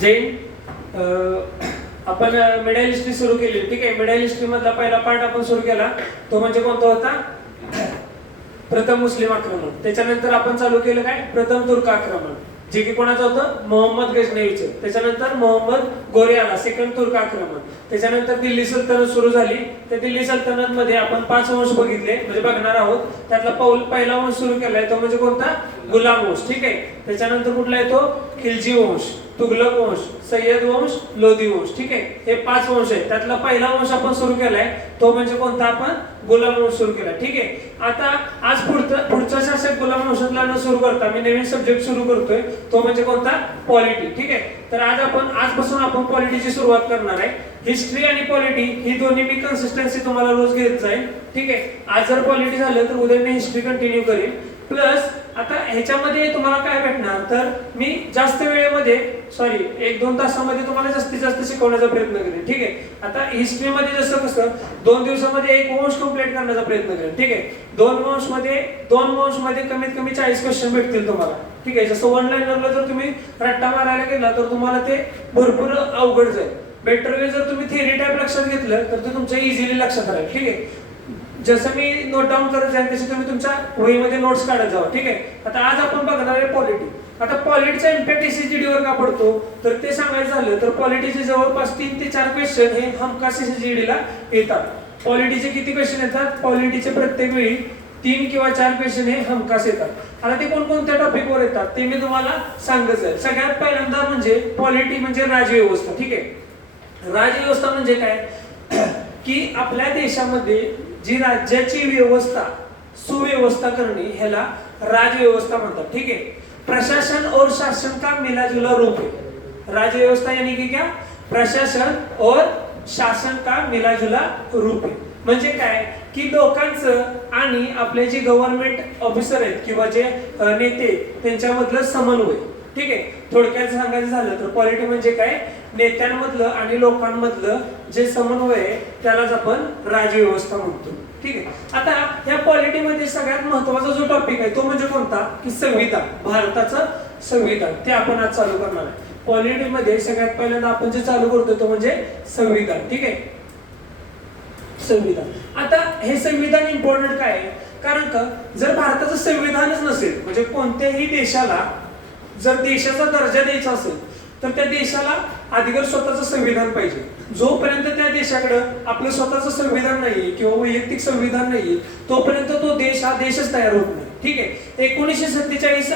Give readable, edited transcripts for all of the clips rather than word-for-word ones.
जैन आपण मिडायल हिस्ट्री सुरू केली. ठीक आहे, मिडायल हिस्ट्री मधला पहिला पार्ट आपण सुरू केला, तो म्हणजे कोणता होता? प्रथम मुस्लिम आक्रमण. त्याच्यानंतर आपण चालू केलं काय? प्रथम तुर्क आक्रमण, जे की कोणाचं होतं? मोहम्मद गजनवीचं. त्याच्यानंतर मोहम्मद गोरे आला, सेकंड तुर्क आक्रमण. त्याच्यानंतर दिल्ली सल्तनत सुरू झाली. त्या दिल्ली सल्तनत मध्ये आपण 5 वंश बघितले, म्हणजे बघणार आहोत. त्यातला पहिला वंश सुरू केलाय तो म्हणजे कोणता? गुलाम वंश. ठीक आहे. त्याच्यानंतर कुठला येतो? खिलजी वंश, तुगलक वंश, सय्यद वंश, लोधी वंश. ठीक आहे, हे 5 वंश आहेत. त्यातला पहिला वंश आपण सुरू केलाय तो म्हणजे कोणता? आपण गुलाम वंश सुरू केला. ठीक आहे. आता आज पुढचा शासक गुलाम वंशातला न सुरू करता मी नवीन सब्जेक्ट सुरू करतोय, तो म्हणजे कोणता? पॉलिटी. ठीक आहे. तर आजपासून आपण पॉलिटीची सुरुवात करणार आहे. हिस्ट्री आणि पॉलिटी ही दोन्ही मी कन्सिस्टन्सी तुम्हाला रोज घेत जाईल. ठीक आहे. आज जर पॉलिटी झालं तर उद्या मी हिस्ट्री कंटिन्यू करेन. प्लस आता ह्याच्यामध्ये तुम्हाला काय भेटणार, तर मी जास्त वेळेमध्ये 1-2 तासामध्ये तुम्हाला जास्तीत जास्त शिकवण्याचा प्रयत्न करेन. ठीक आहे. आता हिस्ट्रीमध्ये जसं कसं 2 दिवसामध्ये एक वंश कंप्लीट करण्याचा प्रयत्न करेन. ठीक आहे. 2 वंशमध्ये कमीत कमी 40 क्वेश्चन भेटतील तुम्हाला. ठीक आहे. जसं वन लाईनरला जर तुम्ही रट्टा मारायला गेला तर तुम्हाला ते भरपूर अवघड जाईल. बेटर वे जर तुम्ही थिअरी टाइप लक्षात घेतलं तर ते तुमच्या इझिली लक्षात राहील. ठीक आहे. जसं मी नोट डाऊन करत जाईल तसे तुम्ही तुमच्या वहीमध्ये नोट्स काढत जावा. ठीक आहे. आता आज आपण बघणार आहे पॉलिटी. आता पॉलिटीचा इम्पॅक्ट एसएसजीडी वर का पडतो तर ते सांगायचं झालं तर पॉलिटीचे जवळपास 3 ते 4 क्वेश्चन हे हमखास एसएसजीडी ला येतात. पॉलिटीचे किती क्वेश्चन येतात? पॉलिटीचे प्रत्येक वेळी 3 किंवा 4 क्वेश्चन हे हमखास येतात. आता ते कोणकोणत्या टॉपिकवर येतात ते मी तुम्हाला सांगत जाईल. सगळ्यात पहिल्यांदा म्हणजे पॉलिटी म्हणजे राजव्यवस्था. ठीक आहे. राजव्यवस्था म्हणजे काय की आपल्या देशामध्ये जी राज्याची व्यवस्था सुव्यवस्था करणे ह्याला राजव्यवस्था म्हणतात. ठीक आहे. प्रशासन और शासन का मिलाजुला रूप है. राजव्यवस्था यानी कि क्या? प्रशासन और शासन का मिलाजुला रूप है. म्हणजे काय की लोकांचं आणि आपले जे गव्हर्नमेंट ऑफिसर आहेत किंवा जे नेते त्यांच्यामधलं समन्वय. ठीक आहे. थोडक्यात सांगायचं झालं तर पॉलिटी म्हणजे काय? नेत्यांमधलं आणि लोकांमधलं जे समन्वय आहे त्यालाच आपण राजव्यवस्था म्हणतो. ठीक आहे. आता या पॉलिटीमध्ये सगळ्यात महत्त्वाचा जो टॉपिक आहे तो म्हणजे कोणता? की संविधान. भारताचं संविधान. ते आपण आज चालू करणार आहे. पॉलिटीमध्ये सगळ्यात पहिल्यांदा आपण जे चालू करतो तो म्हणजे संविधान. ठीक आहे. संविधान. आता हे संविधान इम्पॉर्टंट काय आहे? कारण का जर भारताचं संविधानच नसेल म्हणजे कोणत्याही देशाला जर देशाचा दर्जा द्यायचा असेल तर त्या देशाला अधिकार स्वतःचं संविधान पाहिजे. जोपर्यंत त्या देशाकडे आपलं स्वतःचं संविधान नाहीये किंवा वैयक्तिक संविधान नाहीये तोपर्यंत तो देश हा देशच तयार होत नाही. ठीक आहे. 1947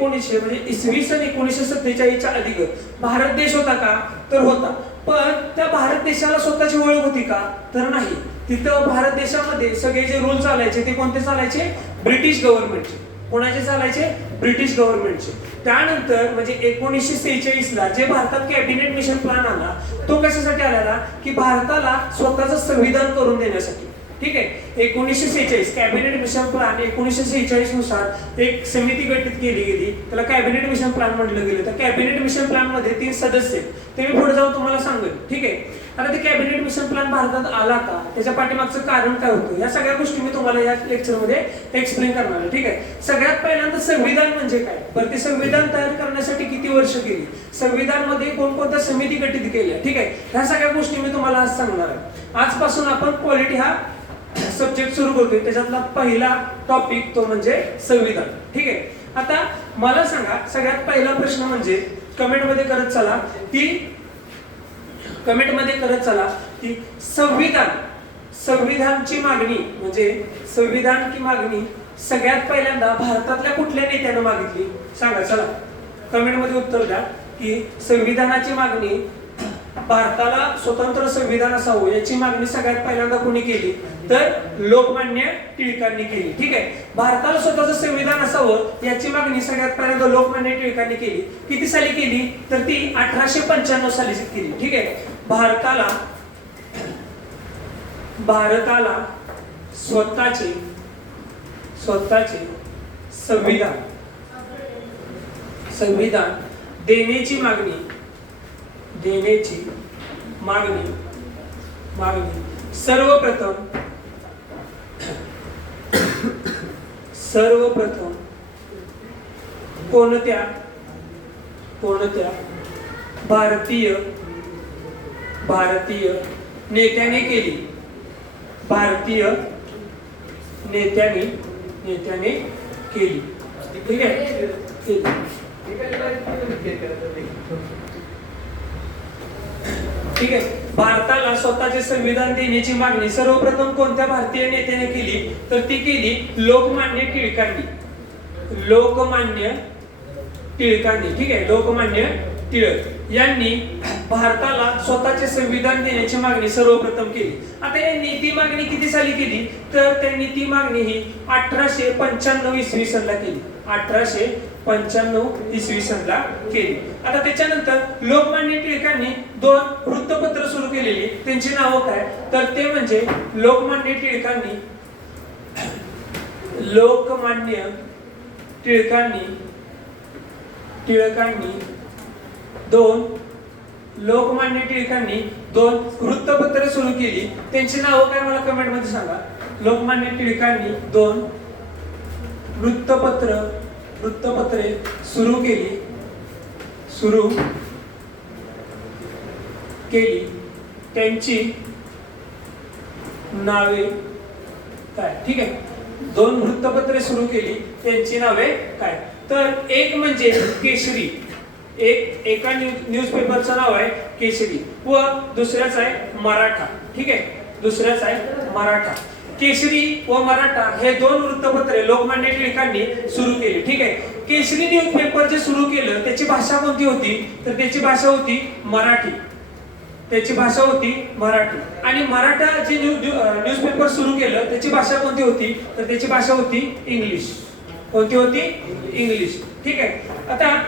म्हणजे इसवी सन 1947च्या आधी भारत देश होता का? तर होता. पण त्या भारत देशाला स्वतःची ओळख होती का? तर नाही. तिथं भारत देशामध्ये सगळे जे रूल चालायचे ते कोणते चालायचे? ब्रिटिश गव्हर्नमेंटचे. कोणाचे चालायचे? ब्रिटिश गव्हर्नमेंटचे. त्यानंतर म्हणजे 1946 ला जे भारतात कॅबिनेट मिशन प्लॅन आला तो कशासाठी आला? की भारताला स्वतःचं संविधान करून देण्यासाठी. ठीक आहे. 1946 कॅबिनेट मिशन प्लॅन 1946 नुसार एक समिती गठीत केली गेली, त्याला कॅबिनेट मिशन प्लॅन म्हटलं गेलं. तर कॅबिनेट मिशन प्लॅन मध्ये 3 सदस्य ते मी पुढे जाऊन तुम्हाला सांगेन. ठीक आहे. आता ते कॅबिनेट मिशन प्लॅन भारतात आला का? त्याच्या पाठीमागचं कारण काय होतं? या सगळ्या गोष्टी मी तुम्हाला या लेक्चर मध्ये एक्सप्लेन करणार आहे. ठीक आहे. सगळ्यात पहिल्यांदा संविधान म्हणजे काय? बरं, ते संविधान तयार करण्यासाठी किती वर्ष गेली? संविधान मध्ये कोणकोणत्या समिती गठीत केल्या? ठीक आहे. ह्या सगळ्या गोष्टी मी तुम्हाला आज सांगणार आहे. आजपासून आपण पॉलिटी हा सब्जेक्ट सुरू करतोय. त्याच्यातला पहिला टॉपिक तो म्हणजे संविधान. ठीक आहे. आता मला सांगा सगळ्यात पहिला प्रश्न म्हणजे कमेंट मध्ये करत चला की संविधानची मागणी म्हणजे संविधान की मागणी सगळ्यात पहिल्यांदा भारतातल्या कुठल्या नेत्यानं मागितली? सांगा चला. कमेंट मध्ये उत्तर द्या की संविधानाची मागणी भारताला स्वतंत्र संविधान असावं याची मागणी सगळ्यात पहिल्यांदा कोणी केली? तर लोकमान्य टिळकांनी केली. ठीक आहे. भारताला स्वतःचं संविधान असावं याची मागणी सगळ्यात पहिल्यांदा लोकमान्य टिळकांनी केली. किती साली केली? तर ती 1895 साली केली. ठीक आहे. भारताला स्वतःचे संविधान देण्याची मागणी सर्वप्रथम कोणत्या भारतीय नेत्याने केली, भारतीय नेत्याने केली, ठीक आहे. ठीक आहे. भारताला स्वतःचे संविधान देण्याची मागणी सर्वप्रथम कोणत्या भारतीय नेत्याने केली, तर ती केली लोकमान्य टिळकांनी. लोकमान्य टिळकांनी, ठीक आहे. लोकमान्य टिळक यांनी भारताला स्वतःचे संविधान देण्याची मागणी सर्वप्रथम केली. आता यांनी ती मागणी किती साली केली, तर त्यांनी ती मागणी ही 1895 इसवी सनला केली. 1895 इसवी सनला केली. आता त्याच्यानंतर लोकमान्य टिळकांनी 2 वृत्तपत्र सुरू केलेली. त्यांची नावं काय, तर ते म्हणजे लोकमान्य टिळकांनी 2 वृत्तपत्र सुरू केली. त्यांची नावं काय मला कमेंट मध्ये सांगा. लोकमान्य टिळकांनी 2 वृत्तपत्रे सुरू केली. त्यांची नावे काय, ठीक आहे. 2 वृत्तपत्रे सुरू केली, त्यांची नावे काय, तर एक म्हणजे केसरी. एका न्यूजपेपरचं नाव आहे केसरी व दुसऱ्याच आहे मराठा, ठीक आहे. दुसऱ्याच आहे मराठा. केसरी व मराठा हे 2 वृत्तपत्रे लोकमान्य टिळकांनी सुरू केली, ठीक आहे. केसरी न्यूजपेपर जे सुरू केलं त्याची भाषा कोणती होती, तर त्याची भाषा होती मराठी. आणि मराठा जे न्यूजपेपर सुरू केलं त्याची भाषा कोणती होती, तर त्याची भाषा होती इंग्लिश. कोणती होती, इंग्लिश, ठीक आहे. आता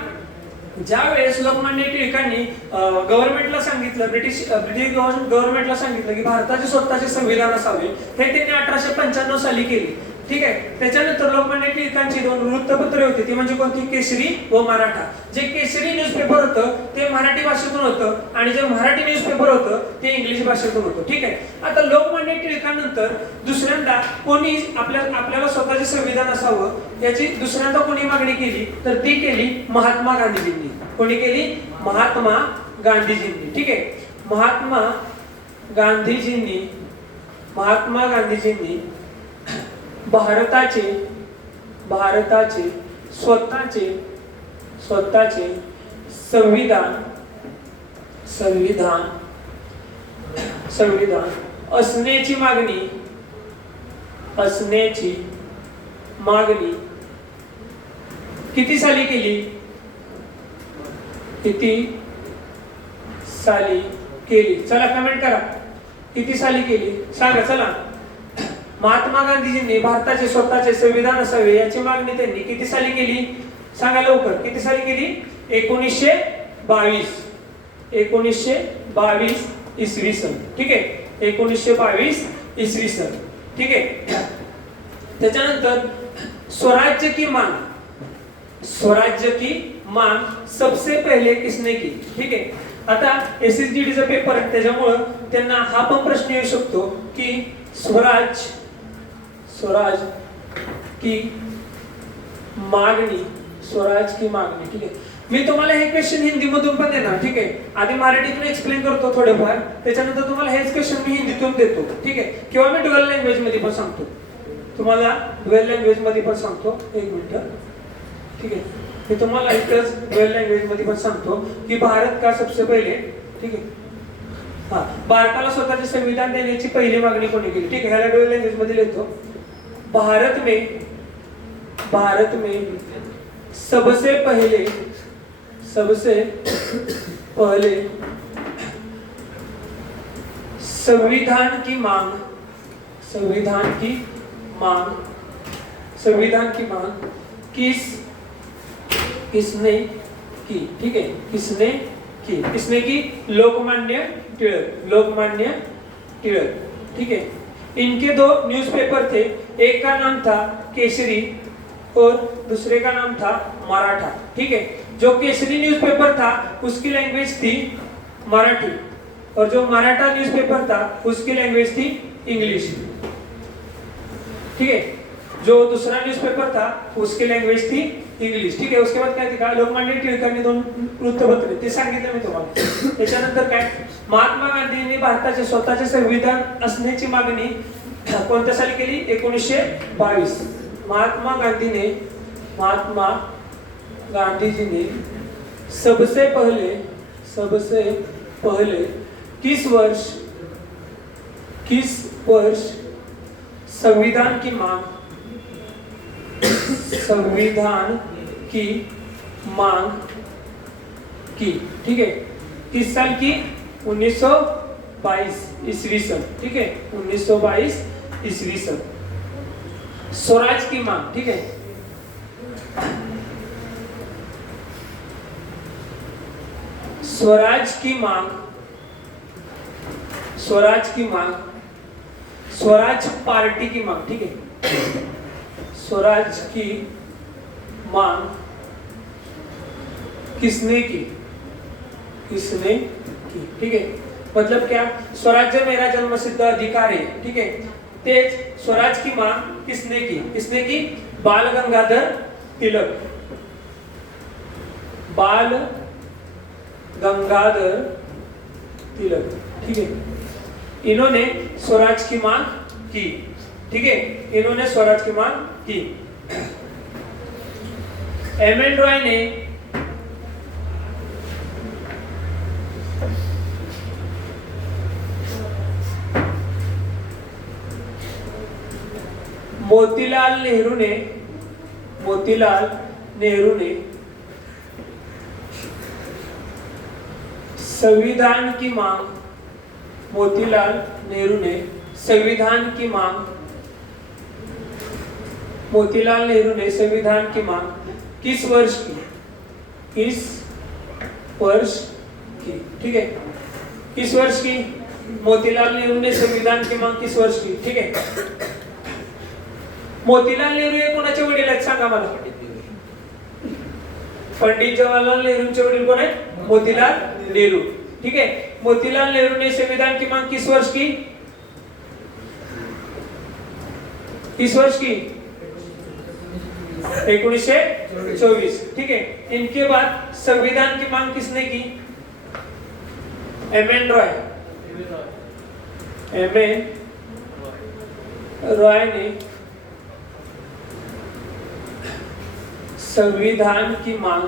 ज्या वेळेस लोकमान्य टिळकांनी गव्हर्नमेंटला सांगितलं, ब्रिटिश गव्हर्नमेंटला सांगितलं की भारताचे स्वतःचे संविधान असावे, हे त्यांनी 1895 साली केली, ठीक आहे. त्याच्यानंतर लोकमान्य टिळकांची 2 वृत्तपत्रे होती, ती म्हणजे कोणती, केसरी व मराठा. जे केसरी न्यूजपेपर होतं ते मराठी भाषेतून होतं आणि जे मराठी न्यूजपेपर होतं ते इंग्लिश भाषेतून होतं, ठीक आहे. आता लोकमान्य टिळकांनंतर दुसऱ्यांदा कोणी आपल्याला स्वतःचे संविधान असावं याची दुसऱ्यांदा कोणी मागणी केली, तर ती केली महात्मा गांधीजींनी. कोणी केली, महात्मा गांधीजींनी, ठीक आहे. महात्मा गांधीजींनी भारताचे स्वतःचे संविधान असण्याची मागणी किती साली केली, चला कमेंट करा. किती साली केली सांगा, चला. महात्मा गांधीजींनी भारताचे स्वतःचे संविधान असावे याची मागणी त्यांनी किती साली केली सांगा लवकर. किती साली केली, 1922 इसवी सन, ठीक आहे. 1922 इसवी सन, ठीक आहे. त्याच्यानंतर स्वराज्य की मांग सबसे पहले किसने की, ठीक आहे. आता एसएसजीडीचा पेपर आहे त्याच्यामुळे त्यांना हा पण प्रश्न येऊ शकतो की स्वराज की मागणी, ठीक आहे. मी तुम्हाला हे क्वेश्चन हिंदी मधून पण देणार, ठीक आहे. आधी मराठीतून एक्सप्लेन करतो थोडेफार, त्याच्यानंतर तुम्हाला हेच क्वेश्चन मी हिंदीतून देतो, ठीक आहे. किंवा मी ड्युअल लँग्वेज मध्ये पण सांगतो तुम्हाला, एक मिनिट, ठीक आहे. मी तुम्हाला इथंच ड्युअल लँग्वेज मध्ये पण सांगतो की भारत का सबसे पहिले, ठीक आहे. भारताला स्वतःचे संविधान देण्याची पहिली मागणी कोणी केली, ठीक आहे. ह्याला ड्युअल लँग्वेज मध्ये लिहितो. भारत में सबसे पहले संविधान की मांग किसने की, ठीक है. किसने की, लोकमान्य टिळक, ठीक है. इनके 2 न्यूज़पेपर थे, एक का नाम था केसरी और दूसरे का नाम था मराठा, ठीक है. जो केसरी न्यूज़पेपर था उसकी लैंग्वेज थी मराठी और जो मराठा न्यूज़पेपर था उसकी लैंग्वेज थी इंग्लिश, ठीक है. जो दूसरा न्यूज़पेपर था उसकी लैंग्वेज थी इंग्लिश, ठीक आहे. उसके बाद काय का लोकमान्य टिळकांनी 2 वृत्तपत्रे, ते सांगितलं मी तुम्हाला. त्याच्यानंतर काय, महात्मा गांधींनी भारताचे स्वतःचे संविधान असण्याची मागणी कोणत्या साली केली? 1922. महात्मा गांधीजी ने सबसे पहले किस वर्ष संविधान की मांग की, ठीक है. किस साल की? 1922 ईस्वी सन, ठीक है. 1922 ईस्वी सन. स्वराज की मांग, ठीक है. स्वराज की मांग, स्वराज पार्टी की मांग, ठीक है. स्वराज की मांग किसने की, ठीक है. मतलब क्या, स्वराज्य मेरा जन्मसिद्ध अधिकार है, ठीक है. तेज स्वराज की मांग किसने की? बाल गंगाधर तिलक. ठीक है. इन्होंने स्वराज की मांग की, ठीक है. इन्होंने स्वराज की मांग की. एम.एन. रॉय ने मोतीलाल नेहरू ने संविधान की मांग, मोतीलाल नेहरू ने संविधान की मांग किस वर्ष की, ठीक है. किस वर्ष की? मोतीलाल नेहरू ने संविधान की मांग किस वर्ष की, ठीक है. मोतीलाल नेहरू हे कोणाचे वडील आहेत सांगा मला? पंडित जवाहरलाल नेहरूंचे वडील कोण आहेत? मोतीलाल नेहरू, ठीक है. मोतीलाल नेहरू ने संविधान की मांग किस वर्ष की? 1924, ठीक है. इनके बाद संविधान की मांग किसने की? एम.एन. रॉय ने संविधान की मांग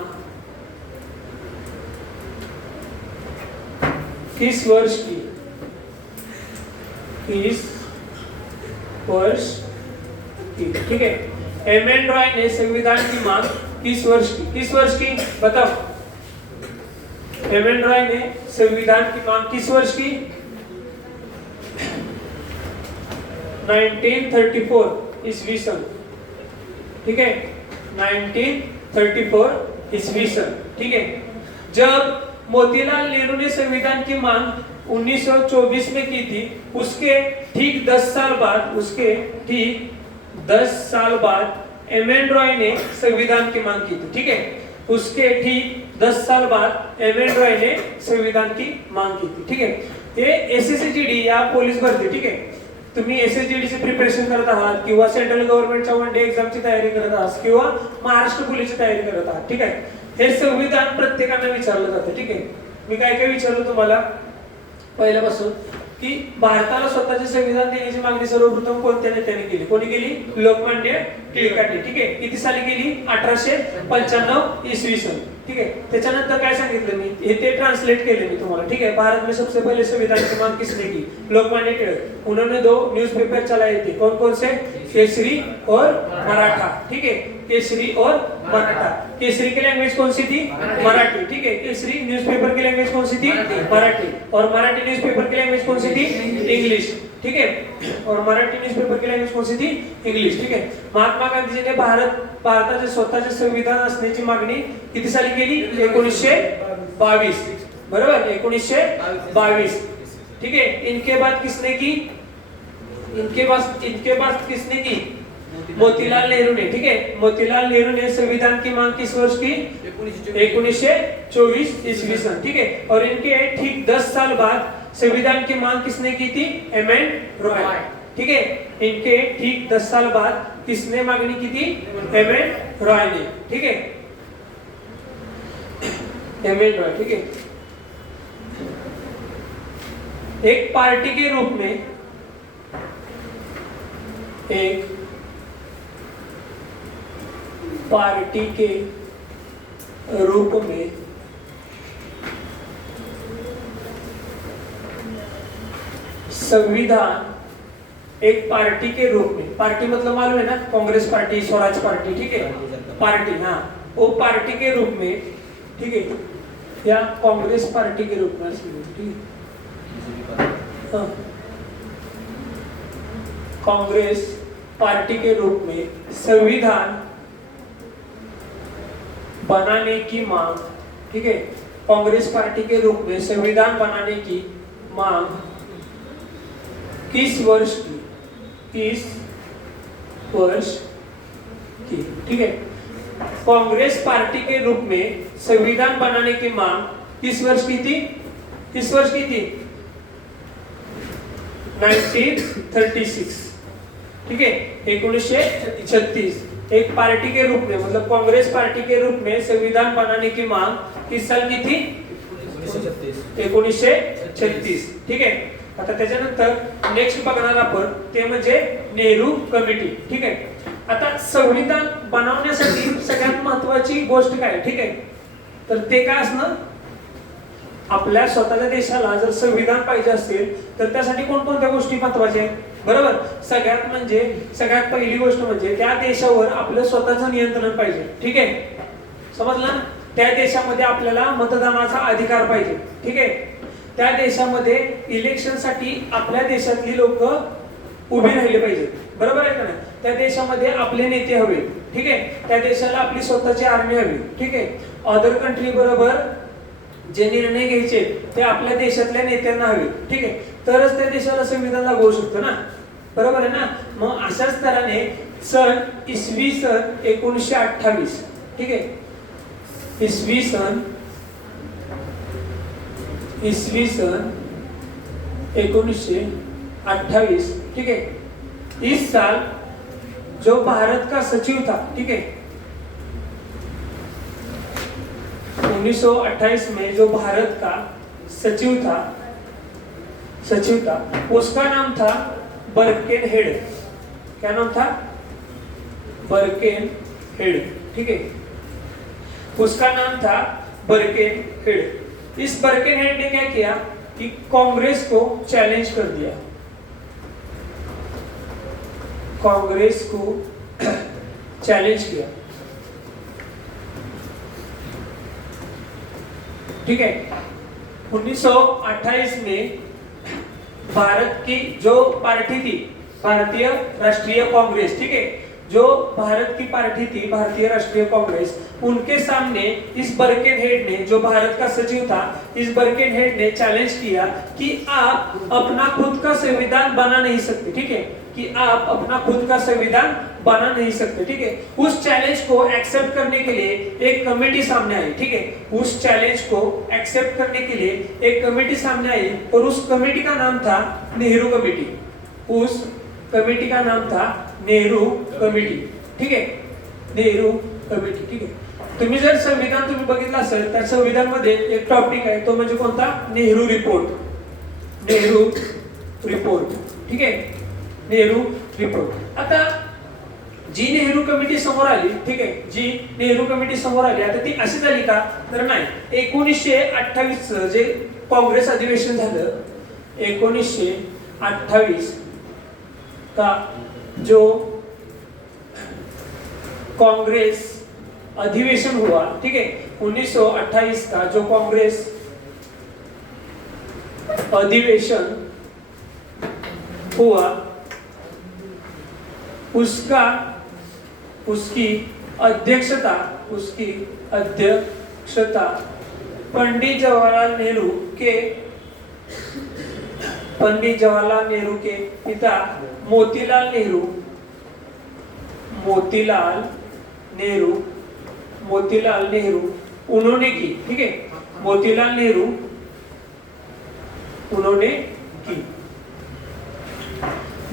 किस वर्ष की, ठीक है. एम.एन. रॉय ने संविधान की मांग किस वर्ष की बताओ. एम.एन. रॉय ने संविधान की मांग किस वर्ष की? 1934 ईस्वी सन, ठीक है. 1934 ईस्वी सन, ठीक है. जब मोतीलाल नेहरू ने संविधान की मांग 1924 में की थी, उसके ठीक 10 साल बाद एम.एन. रॉय ने संविधान की मांग की थी, ठीक है. उसके ठीक 10 साल बाद एम.एन. रॉय ने संविधान की मांग की थी, ठीक है. ये एसएसजीडी या पोलीस भरती, ठीक है. तुम्ही एसएसजीडी ची प्रिपरेशन करत आहात किंवा सेंट्रल गव्हर्नमेंटच्या वन डे एक्झामची तयारी करत आहात किंवा महाराष्ट्र पोलीसची तयारी करत आहात, ठीक आहे. हे संविधान प्रत्येकाला विचारलं जातं, ठीक आहे. मी काय विचारलं तुम्हाला पहिल्यापासून की भारताला स्वतःचे संविधान देण्याची मागणी सर्वप्रथम कोणत्या नेत्याने केली? कोणी केली? लोकमान्य टिळकांनी, ठीक आहे. किती साली केली? 1895 ईस्वी सन, ठीक है. त्याच्यानंतर काय सांगितलं मी, हे ते ट्रांसलेट केले मी तुम्हाला, ठीक है. भारत में सबसे पहले संविधान की मांग किसने की? लोकमान्य टिळक. उन्होंने 2 न्यूज़पेपर चलाए थे. कौन से? केसरी और मराठा, ठीक है. केसरी और मराठा. केसरी की लैंग्वेज कौन सी थी? मराठी, ठीक है. केसरी न्यूज़पेपर की लैंग्वेज कौन सी थी? मराठी. और मराठी न्यूज़पेपर की लैंग्वेज कौन सी थी? इंग्लिश, ठीक है. और मराठी न्यूज़पेपर की लैंग्वेज कौन सी थी? इंग्लिश, ठीक है. महात्मा गांधीजीने भारताचे स्वतःचे संविधान असण्याची मागणी किती साली केली? 1922, बरोबर. 1922, ठीक है. इनके बाद किसने की? मोतीलाल नेहरू ने, ठीक है. मोतीलाल नेहरू ने संविधान की मांग किस वर्ष की? 1924 ईस्वी सन, ठीक है. और इनके ठीक 10 साल बाद संविधान की मांग किसने की थी? एम.एन. रॉय, ठीक है. इनके ठीक 10 साल बाद किसने मागणी की थी? एम.एन. रॉय ने, ठीक है, एम.एन. रॉय, ठीक है। एक पार्टी के रूप में, एक पार्टी के रूप में संविधान, एक पार्टी के रूप में, पार्टी मतलब मालूम है ना, कांग्रेस पार्टी, स्वराज पार्टी, ठीक है, पार्टी, हाँ, वो पार्टी के रूप में, ठीक है, या कांग्रेस पार्टी के रूप में, ठीक है, हाँ, कांग्रेस पार्टी के रूप में संविधान बनाने की मांग, ठीक है, कांग्रेस पार्टी के रूप में संविधान बनाने की मांग किस वर्ष की? किस वर्ष की, ठीक है, कांग्रेस पार्टी के रूप में संविधान बनाने की मांग किस वर्ष की थी? किस वर्ष की थी? 1936, ठीक है, 1936। एक पार्टी के रूप में, मतलब कांग्रेस पार्टी के रूप में संविधान बनाने की मांग किस साल की थी? 1936, ठीक है। आता त्याच्यानंतर नेक्स्ट बघणार आपण ते म्हणजे नेहरू कमिटी, ठीक आहे। आता संविधान बनवण्यासाठी सगळ्यात महत्त्वाची गोष्ट काय, ठीक आहे, तर ते काय असणं, आपल्या स्वतःच्या देशाला जर संविधान पाहिजे असेल तर त्यासाठी कोणकोणत्या गोष्टी महत्त्वाच्या आहेत, बरोबर। सगळ्यात पहिली गोष्ट म्हणजे त्या देशावर आपलं स्वतःचं नियंत्रण पाहिजे, ठीक आहे, समजलं ना। त्या देशामध्ये आपल्याला मतदानाचा अधिकार पाहिजे, ठीक आहे। त्या देशामध्ये इलेक्शनसाठी आपल्या देशातली लोक उभी राहिले पाहिजे, बरोबर आहे का नाही। त्या देशामध्ये आपले नेते हवे, ठीक आहे, त्या देशाला आपली स्वतःची आर्मी हवी, ठीक आहे। अदर कंट्री बरोबर जे निर्णय घ्यायचे ते आपल्या देशातल्या नेत्यांना हवे, ठीक आहे, तरच त्या देशाला संविधान लागू होऊ शकतं ना, बरोबर आहे ना। मग अशाच तऱ्हेने सन इसवी सन 1928, ठीक आहे, इसवी सन 1928, ठीक है। इस साल जो भारत का सचिव था, ठीक है, 1928 में जो भारत का सचिव था, उसका नाम था बर्केनहेड। क्या नाम था? बर्केनहेड, ठीक है, उसका नाम था बर्केनहेड। इस बर्केनहेड ने क्या किया कि कांग्रेस को चैलेंज कर दिया, कांग्रेस को चैलेंज किया, ठीक है। 1928 में भारत की जो पार्टी थी, भारतीय राष्ट्रीय कांग्रेस, ठीक है, जो भारत की पार्टी थी, भारतीय राष्ट्रीय कांग्रेस, उनके सामने इस बर्केनहेड ने, जो भारत का सचिव था, इस बर्केनहेड ने चैलेंज किया कि आप अपना खुद का संविधान बना नहीं सकते, ठीक है, कि आप अपना खुद का संविधान बना नहीं सकते, ठीक है। उस चैलेंज को एक्सेप्ट करने के लिए एक कमेटी सामने आई, ठीक है, उस चैलेंज को एक्सेप्ट करने के लिए एक कमेटी सामने आई और उस कमेटी का नाम था नेहरू कमेटी। उस कमेटी का नाम था नेहरू कमिटी, ठीक है, नेहरू कमिटी, ठीक है। तुम्ही जर संविधान तुम्ही बघितलं असेल तर संविधान मध्ये एक टॉपिक आहे, तो म्हणजे कोणता? नेहरू रिपोर्ट, नेहरू रिपोर्ट, ठीक है, नेहरू रिपोर्ट। आता जी नेहरू कमिटी समोर आली, ठीक आहे, जी नेहरू कमिटी समोर आली, आता ती अशी झाली का? तर नाही, 1928 जे काँग्रेस अधिवेशन झालं, 1928 का जो कांग्रेस अधिवेशन हुआ, ठीक है, 1928 का जो कांग्रेस अधिवेशन हुआ, उसकी अध्यक्षता पंडित जवाहरलाल नेहरू के पिता मोतीलाल नेहरू उन्होंने की, ठीक है, मोतीलाल नेहरू उन्होंने की।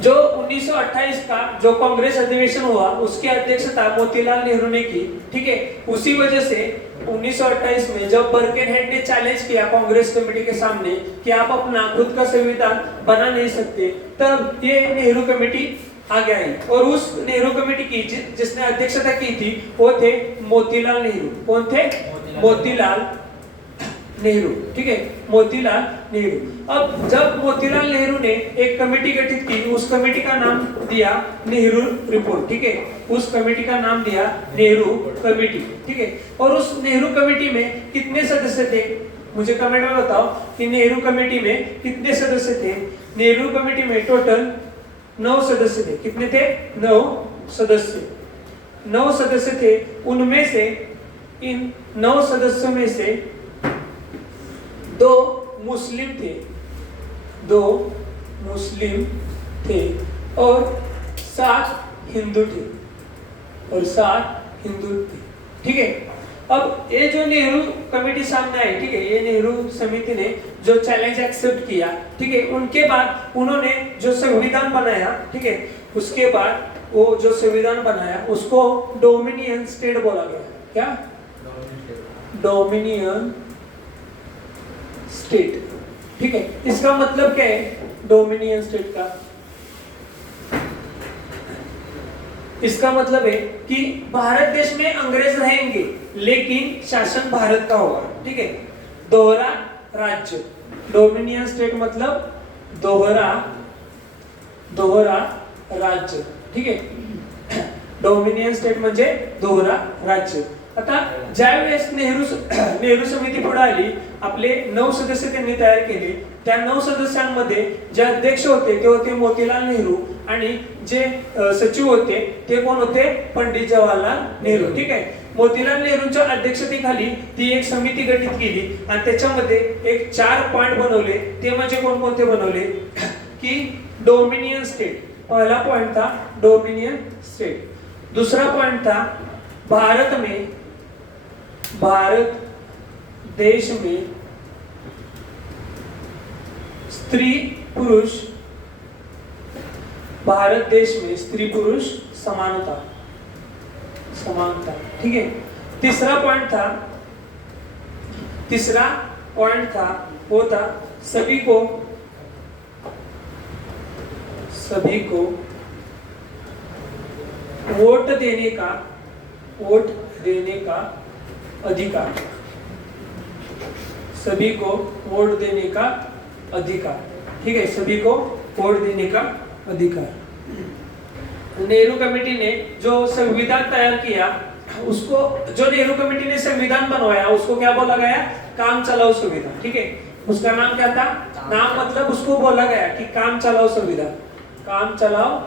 जो 1928 का जो कांग्रेस अधिवेशन हुआ उसकी अध्यक्षता मोतीलाल नेहरू ने की, ठीक है। उसी वजह से 1928 में जब बर्केनहेड ने चैलेंज किया कांग्रेस कमेटी के सामने कि आप अपना खुद का संविधान बना नहीं सकते, तब ये नेहरू कमेटी आगे आई। और उस नेहरू कमेटी की जिसने अध्यक्षता की थी वो थे मोतीलाल नेहरू। कौन थे? मोतीलाल नेहरू, ठीक है, मोतीलाल नेहरू। अब जब मोतीलाल नेहरू ने एक कमेटी गठित की, उस कमेटी का नाम दिया नेहरू रिपोर्ट, ठीक है, उस कमेटी का नाम दिया नेहरू कमेटी, ठीक है। और उस नेहरू कमेटी में कितने सदस्य थे? मुझे कमेंट में बताओ कि नेहरू कमेटी में कितने सदस्य थे। नेहरू कमेटी में टोटल 9 सदस्य थे। कितने थे? 9 सदस्य। 9 सदस्य थे। उनमें से इन 9 सदस्यों में से 2 मुस्लिम थे, 2 मुस्लिम थे और 7 हिंदू थे, और 7 हिंदू थे, ठीक है। अब ये जो नेहरू कमेटी सामने आई, ठीक है, ये नेहरू समिति ने जो चैलेंज एक्सेप्ट किया, ठीक है, उनके बाद उन्होंने जो संविधान बनाया, ठीक है, उसके बाद वो जो संविधान बनाया उसको डोमिनियन स्टेट बोला गया। क्या? डोमिनियन स्टेट, ठीक है। इसका मतलब क्या है डोमिनियन स्टेट का? इसका मतलब है कि भारत देश में अंग्रेज रहेंगे लेकिन शासन भारत का होगा, ठीक है। दोहरा राज्य, डोमिनियन स्टेट मतलब दोहरा राज्य, ठीक है। डोमिनियन स्टेट म्हणजे दोहरा राज्य। आता ज्यावेळेस नेहरू समिती पुढे आली, आपले 9 सदस्य त्यांनी तयार केले। त्या 9 सदस्यांमध्ये जे अध्यक्ष होते ते होते मोतीलाल नेहरू आणि जे सचिव होते ते कोण होते? पंडित जवाहरलाल नेहरू, ठीक आहे। मोतीलाल नेहरूंच्या अध्यक्षतेखाली ती एक समिती गठीत केली आणि त्याच्यामध्ये एक 4 पॉइंट बनवले। ते म्हणजे कोणकोणते बनवले की डोमिनियन स्टेट, पहला पॉइंट था डोमिनियन स्टेट। दूसरा पॉइंट था भारत देश में स्त्री पुरुष, भारत देश में स्त्री पुरुष समानता, ठीक है। तीसरा पॉइंट था वो था सभी को वोट देने का अधिकार, सभी को वोट देने का अधिकार, ठीक है, सभी को वोट देने का अधिकार। नेहरू कमेटी ने जो संविधान तैयार किया उसको, जो नेहरू कमेटी ने संविधान बनवाया उसको क्या बोला गया? काम चलाओ संविधान, ठीक है। उसका नाम क्या था? नाम मतलब उसको बोला गया कि काम चलाओ संविधान, काम चलाओ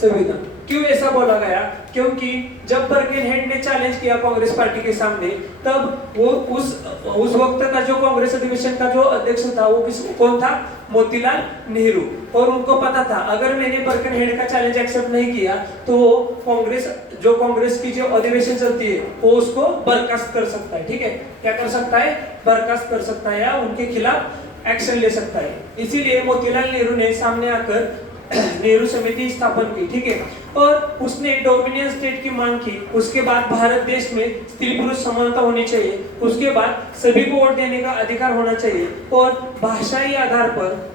संविधान। क्यों ऐसा बोला गया? क्योंकि जब बर्केनहेड ने चैलेंज किया कांग्रेस पार्टी के सामने, तब वो उस वक्त का जो कांग्रेस अधिवेशन का जो अध्यक्ष था वो कौन था? मोतीलाल नेहरू। और उनको पता था अगर मैंने बर्केनहेड का चैलेंज एक्सेप्ट नहीं किया तो वो कांग्रेस की जो अधिवेशन चलती है वो उसको बर्खास्त कर सकता है, ठीक है। क्या कर सकता है? बर्खास्त कर सकता है या उनके खिलाफ एक्शन ले सकता है। इसीलिए मोतीलाल नेहरू ने सामने आकर नेहरू समिति स्थापन की, ठीक है। और उसने डोमिनियन स्टेट की मांग की। उसके बाद भारत देश में स्त्री पुरुष समानता होनी चाहिए, उसके बाद सभी को वोट देने का अधिकार होना चाहिए, और भाषाई आधार पर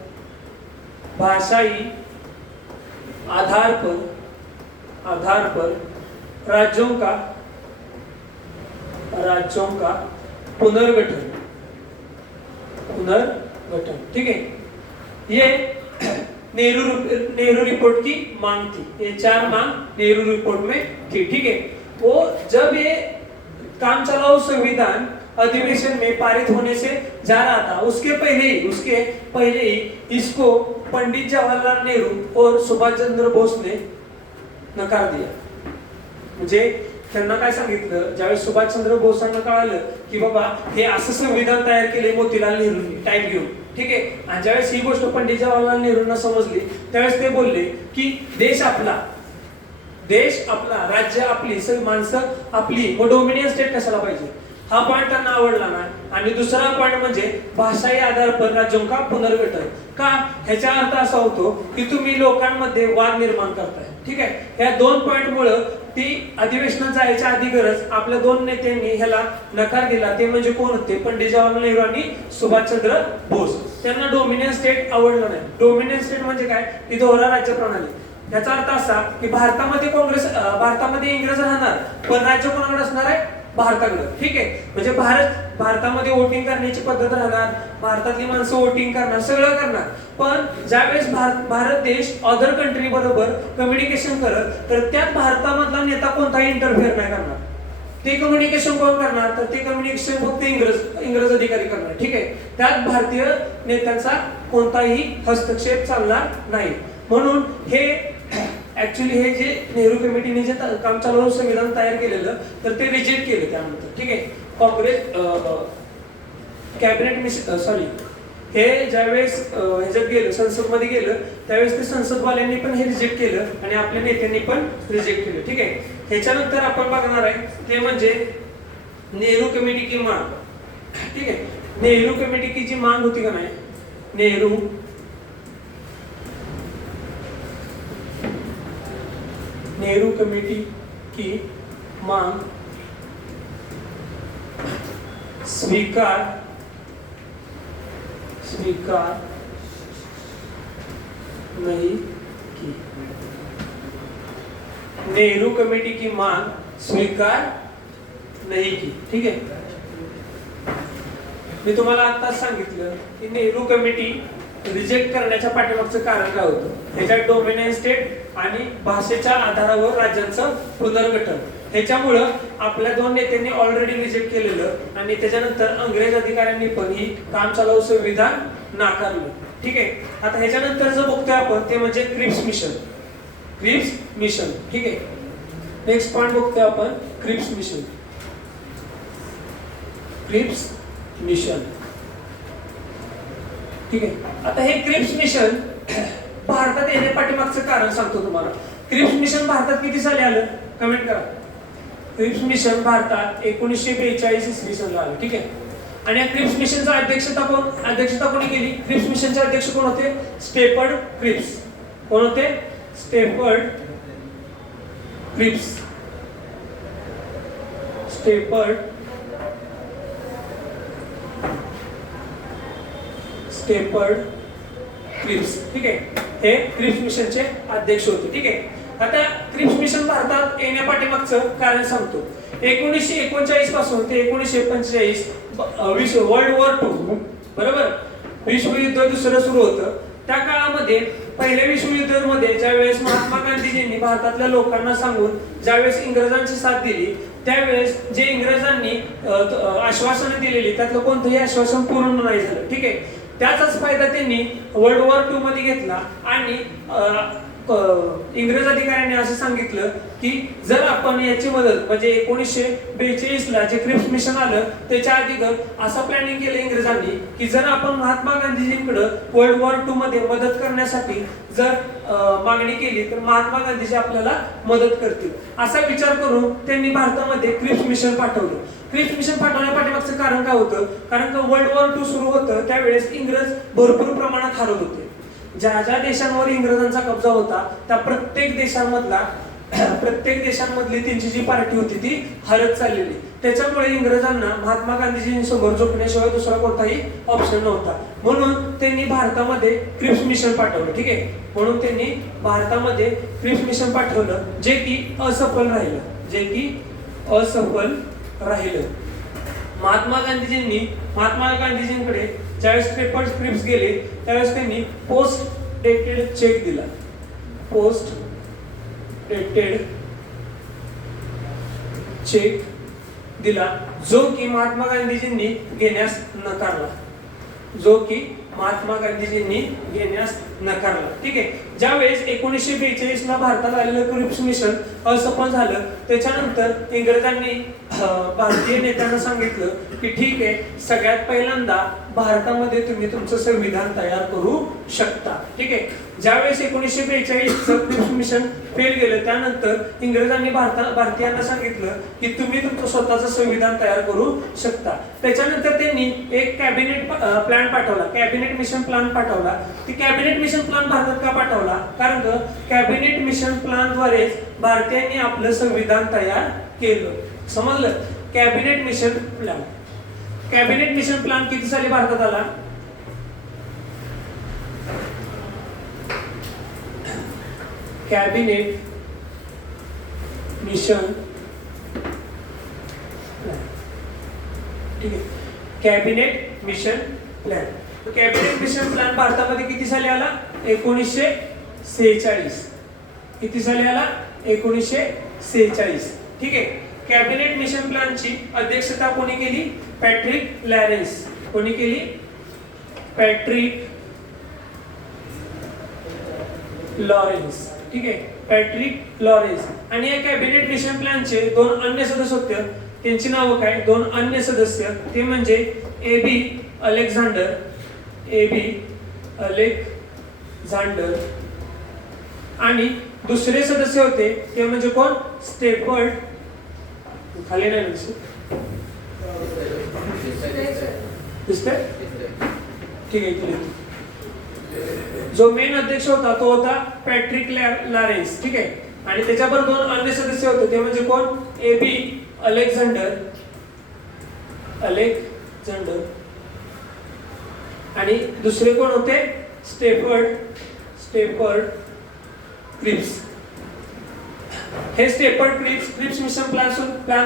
राज्यों का पुनर्गठन, ठीक है। ये नेहरू रिपोर्ट की मांग थी। ये 4 मांग नेहरू रिपोर्ट में थी, ठीक है। वो जब ये काम चलाओ संविधान अधिवेशन में पारित होने से जा रहा था, उसके पहले ही इसको पंडित जवाहरलाल नेहरू और सुभाष चंद्र बोस ने नकार दिया। म्हणजे त्यांना काय सांगितलं, ज्यावेळेस सुभाष चंद्र बोसांना कळालं की बाबा हे असं संविधान तयार केले मोतीलाल नेहरूंनी टाइम घेऊन, ठीक आहे, आणि ज्यावेळेस ही गोष्ट पंडित जवाहरलाल नेहरूंना समजली त्यावेळेस ते बोलले की देश आपला, राज्य आपली, सगळी माणसं आपली, मग डोमिनियन स्टेट कशाला पाहिजे? हा पॉइंट त्यांना आवडला नाही. आणि दुसरा पॉइंट म्हणजे भाषाही आधार पर राज्यों का पुनर्गठन. का? ह्याचा अर्थ असा होतो की तुम्ही लोकांमध्ये वाद निर्माण करताय. ठीक आहे, या दोन पॉइंट मुळे ती अधिवेशनात जायच्या आधी गरज आपल्या दोन नेत्यांनी ह्याला नकार दिला. ते म्हणजे कोण होते? पंडित जवाहरलाल नेहरू आणि सुभाषचंद्र बोस. त्यांना डोमिनियन स्टेट आवडलं नाही. डोमिनियन स्टेट म्हणजे काय? की दोहरा राज्य प्रणाली. याचा अर्थ असा की भारतामध्ये इंग्रज राहणार पण राज्य कोणाकडे असणार आहे? भारताकडे. ठीक आहे, म्हणजे भारतामध्ये वोटिंग करण्याची पद्धत राहणार, भारतातली माणसं वोटिंग करणार, सगळं करणार. पण ज्यावेळेस भारत देश अदर कंट्री बरोबर कम्युनिकेशन करत तर त्यात भारतामधला नेता कोणताही इंटरफेअर नाही करणार. ते कम्युनिकेशन कोण करणार? तर ते कम्युनिकेशन फक्त इंग्रज अधिकारी करणार. ठीक आहे, त्यात भारतीय नेत्यांचा कोणताही हस्तक्षेप चालणार नाही. म्हणून हे ऍक्च्युली हे जे नेहरू कमिटीने जे काम चालवून संविधान तयार केलेलं तर ते रिजेक्ट केलं त्यानंतर. ठीक आहे, काँग्रेस कॅबिनेट हे ज्यावेळेस ह्याच्यात गेलं, संसदमध्ये गेलं, त्यावेळेस ते संसदवाल्यांनी पण हे रिजेक्ट केलं आणि आपल्या नेत्यांनी पण रिजेक्ट केलं. ठीक आहे, ह्याच्यानंतर आपण बघणार आहे ते म्हणजे नेहरू कमिटी की मांग. ठीक आहे, नेहरू कमिटी की जी मांग होती का नाही, नेहरू कमेटी की मांग स्वीकार नहीं की. नेहरू कमेटी की मांग स्वीकार नहीं की. ठीक आहे, मी तुम्हाला आताच सांगितलं की नेहरू कमिटी रिजेक्ट करण्याच्या पाठीमागचं कारण काय होतं. त्याच्यात डोमिनियन स्टेट आणि भाषेच्या आधारावर राज्यांचं पुनर्गठन. ह्याच्यामुळं आपल्या दोन नेत्यांनी ऑलरेडी रिजेक्ट केलेलं आणि त्याच्यानंतर अंग्रेज अधिकाऱ्यांनी पण ही काम चालवू संविधान नाकारलं. ठीक आहे, आता ह्याच्यानंतर जो बघतोय आपण ते म्हणजे क्रिप्स मिशन. ठीक आहे, नेक्स्ट पॉइंट बघतोय आपण क्रिप्स मिशन. ठीक आहे, आता हे क्रिप्स मिशन भारतात येण्या पाठीमागचं कारण सांगतो तुम्हाला. क्रिप्स मिशन भारतात किती साली आलं? कमेंट करा. क्रिप्स मिशन भारतात 1942 इसवी सनला आलं. ठीक आहे, आणि या क्रिप्स मिशनचा अध्यक्षता कोणी केली? क्रिप्स मिशनचे अध्यक्ष कोण होते? Stafford Cripps. कोण होते? Stafford Cripps. ठीक आहे, हे क्रिप्स मिशनचे अध्यक्ष होते. ठीक आहे, आता क्रिप्स मिशन भारतात येण्या पाठीमागचं कारण सांगतो. 1939 पासून ते 1945 वर्ल्ड वॉर II बरोबर, विश्वयुद्ध दुसरं सुरू होतं. त्या काळामध्ये पहिल्या विश्वयुद्धामध्ये ज्यावेळेस महात्मा गांधीजींनी भारतातल्या लोकांना सांगून ज्यावेळेस इंग्रजांची साथ दिली त्यावेळेस जे इंग्रजांनी आश्वासनं दिलेली त्यातलं कोणतंही आश्वासन पूर्ण नाही झालं. ठीक आहे, त्याचाच फायदा त्यांनी वर्ल्ड वॉर II मध्ये घेतला आणि इंग्रज अधिकाऱ्यांनी असं सांगितलं की जर आपण याची मदत म्हणजे 1942 ला जे क्रिप्स मिशन आलं त्याच्या आधी असं प्लॅनिंग केलं इंग्रजांनी की जर आपण महात्मा गांधीजींकडे वर्ल्ड वॉर II मध्ये मदत करण्यासाठी जर मागणी केली तर महात्मा गांधीजी आपल्याला मदत करतील असा विचार करून त्यांनी भारतामध्ये क्रिप्स मिशन पाठवलं. क्रिप्स मिशन पाठवण्या पाठीमागचं कारण काय होतं? कारण का वर्ल्ड वॉर II सुरू होतं त्यावेळेस इंग्रज भरपूर प्रमाणात हरत होते. ज्या ज्या देशांवर इंग्रजांचा कब्जा होता त्या प्रत्येक देशांमधली त्यांची जी पार्टी होती ती हरत चाललेली. त्याच्यामुळे इंग्रजांना महात्मा गांधीजींसमोर झोपण्याशिवाय दुसरा कोणताही ऑप्शन नव्हता. म्हणून त्यांनी भारतामध्ये क्रिप्स मिशन पाठवलं. ठीक आहे, म्हणून त्यांनी भारतामध्ये क्रिप्स मिशन पाठवलं जे की असफल राहिलं. महात्मा गांधीजींकडे ज्यावेळेस स्टेफर्ड क्रिप्स गेले त्यावेळेस त्यांनी पोस्ट डेटेड चेक दिला जो की महात्मा गांधीजींनी घेण्यास नकारला. ठीक आहे, ज्यावेळेस 1942 ला भारतात आलेलं क्रिप्स मिशन असफल झालं त्याच्यानंतर इंग्रजांनी भारतीय नेत्यांना सांगितलं की ठीक आहे, सगळ्यात पहिल्यांदा भारतामध्ये तुम्ही तुमचं संविधान तयार करू शकता. ठीक आहे. ज्यावेळेस 1942 मिशन फेल गेलं, त्यानंतर इंग्रजांनी भारतीयांना सांगितलं की तुम्ही तुमचं स्वतःचं संविधान तयार करू शकता. त्याच्यानंतर त्यांनी एक कॅबिनेट प्लॅन पाठवला, कॅबिनेट मिशन प्लॅन पाठवला. ती कॅबिनेट मिशन प्लॅन भारतात का पाठवला? कारण कॅबिनेट मिशन प्लॅन द्वारेच भारतीयांनी आपलं संविधान तयार केलं. समजलं? Cabinet mission plan. Cabinet mission plan किती साली भारतात आला? Cabinet mission plan. ठीक आहे. Cabinet mission plan. Cabinet mission plan भारतामध्ये किती साली आला? 1946. किती साली आला? 1946. ठीक आहे. कॅबिनेट मिशन प्लॅनची अध्यक्षता कोणी केली? Patrick Lawrence. कोणी केली? Patrick Lawrence. ठीक आहे. Patrick Lawrence. आणि या कॅबिनेट मिशन प्लॅनचे 2 अन्य सदस्य होते. त्यांची नावं काय? 2 अन्य सदस्य, ते म्हणजे एबी अलेक्झांडर. AB Alexander. आणि दुसरे सदस्य होते ते म्हणजे कोण? स्टेफर्ड. खाली नाही दिसतंय? ठीक आहे. जो मेन अध्यक्ष होता तो होता पॅट्रिक लॉरेन्स. ठीक आहे. आणि त्याच्याबरोबर 2 अन्य सदस्य होते ते म्हणजे कोण? A B Alexander. अलेक्झांडर. आणि दुसरे कोण होते? स्टेफर्ड. Stafford Cripps. हे स्टेफर्ड क्रिप्स मिशन प्लॅन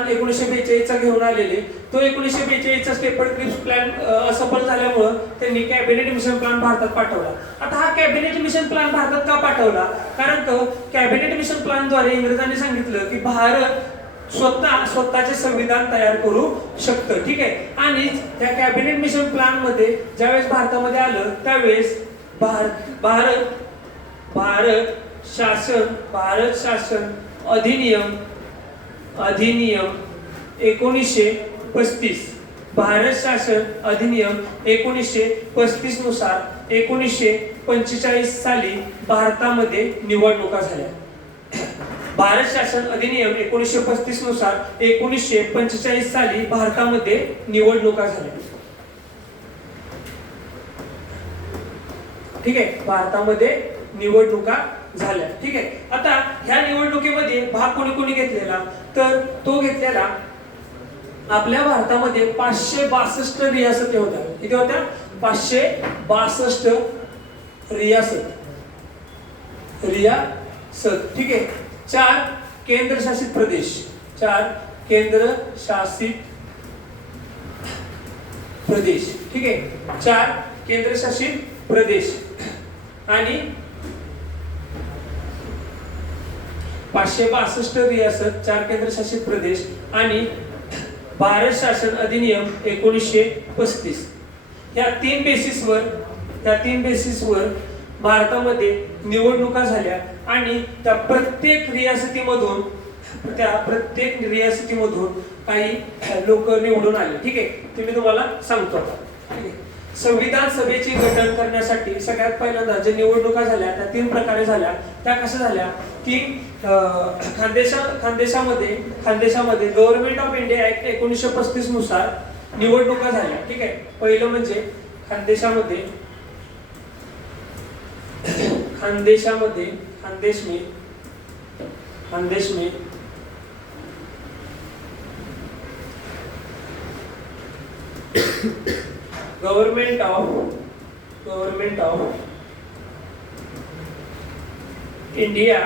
1942 चा घेऊन आलेले. तो 1942 चा स्टेफर्ड क्रिप्स प्लॅन असफल झाल्यामुळे त्यांनी कॅबिनेट मिशन प्लॅन भारतात पाठवला. आता हा कॅबिनेट मिशन प्लॅन भारतात का पाठवला? कारण कॅबिनेट मिशन प्लॅन द्वारे इंग्रजांनी सांगितलं की भारत स्वतःचे संविधान तयार करू शकतं. ठीक आहे. आणि त्या कॅबिनेट मिशन प्लॅन मध्ये ज्यावेळेस भारतामध्ये आलं त्यावेळेस भारत शासन अधिनियम 1935. भारत शासन अधिनियम 1935 नुसार 1945 साली भारतामध्ये निवडणुका झाल्या. भारत शासन अधिनियम 1935 नुसार 1945 साली भारतामध्ये निवडणुका झाल्या. ठीक आहे. भारतामध्ये निवडणुका झाल्या. ठीक आहे. आता ह्या निवडणुकीमध्ये भाग कोणी घेतलेला? तर तो घेतलेला आपल्या भारतामध्ये 562 रियासती होत्या. किती होत्या? 562 रियासत. ठीक आहे. 4 केंद्रशासित प्रदेश. 4 केंद्रशासित प्रदेश. ठीक आहे. 4 केंद्रशासित प्रदेश आणि 562 रियासत, 4 केंद्रशासित प्रदेश आणि भारत शासन अधिनियम 1935. या 3 बेसिसवर भारतामध्ये निवडणुका झाल्या. आणि त्या प्रत्येक रियासतीमधून काही लोक निवडून आले. ठीक आहे. ते मी तुम्हाला सांगतो. ठीक आहे. संविधान सभेचे गठन करण्यासाठी सगळ्यात पहिल्यांदा जे निवडणुका झाल्या त्या 3 प्रकारे झाल्या. त्या कशा झाल्या की खानदेशामध्ये गव्हर्नमेंट ऑफ इंडिया ऍक्ट 1935 नुसार निवडणुका झाल्या. ठीक आहे. पहिलं म्हणजे खानदेशामध्ये गवर्नमेंट ऑफ इंडिया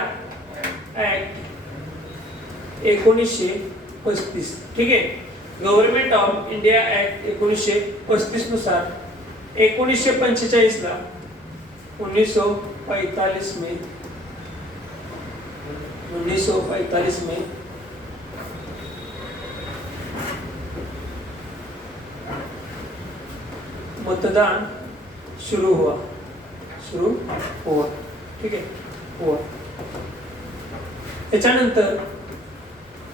ऍक्ट 1935. ठीक आहे. गव्हर्नमेंट ऑफ इंडिया ऍक्ट 1935 नुसार 1945 ला 1945 में मतदान शुरू हुआ. ठीक आहे. हुआ. त्याच्यानंतर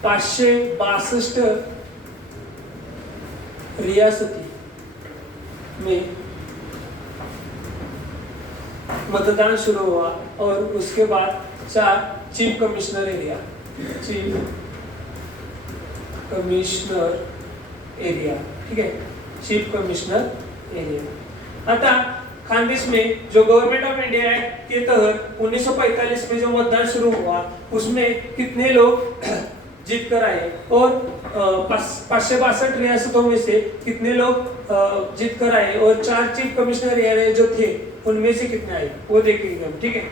562 रियासती में मतदान शुरू हुआ और उसके बाद 4 chief commissioner area, chief commissioner area, ठीक है, चीफ कमिश्नर एरिया। आता खानदेश में जो गवर्नमेंट ऑफ इंडिया एक्ट के तहत 1945 में जो मतदान शुरू हुआ उसमें कितने लोग जीत कर आए और 562 रियासतों में से कितने लोग जीत कर आए और 4 चीफ कमिश्नर एरिया जो थे उनमें से कितने आए वो देखेंगे हम, ठीक है।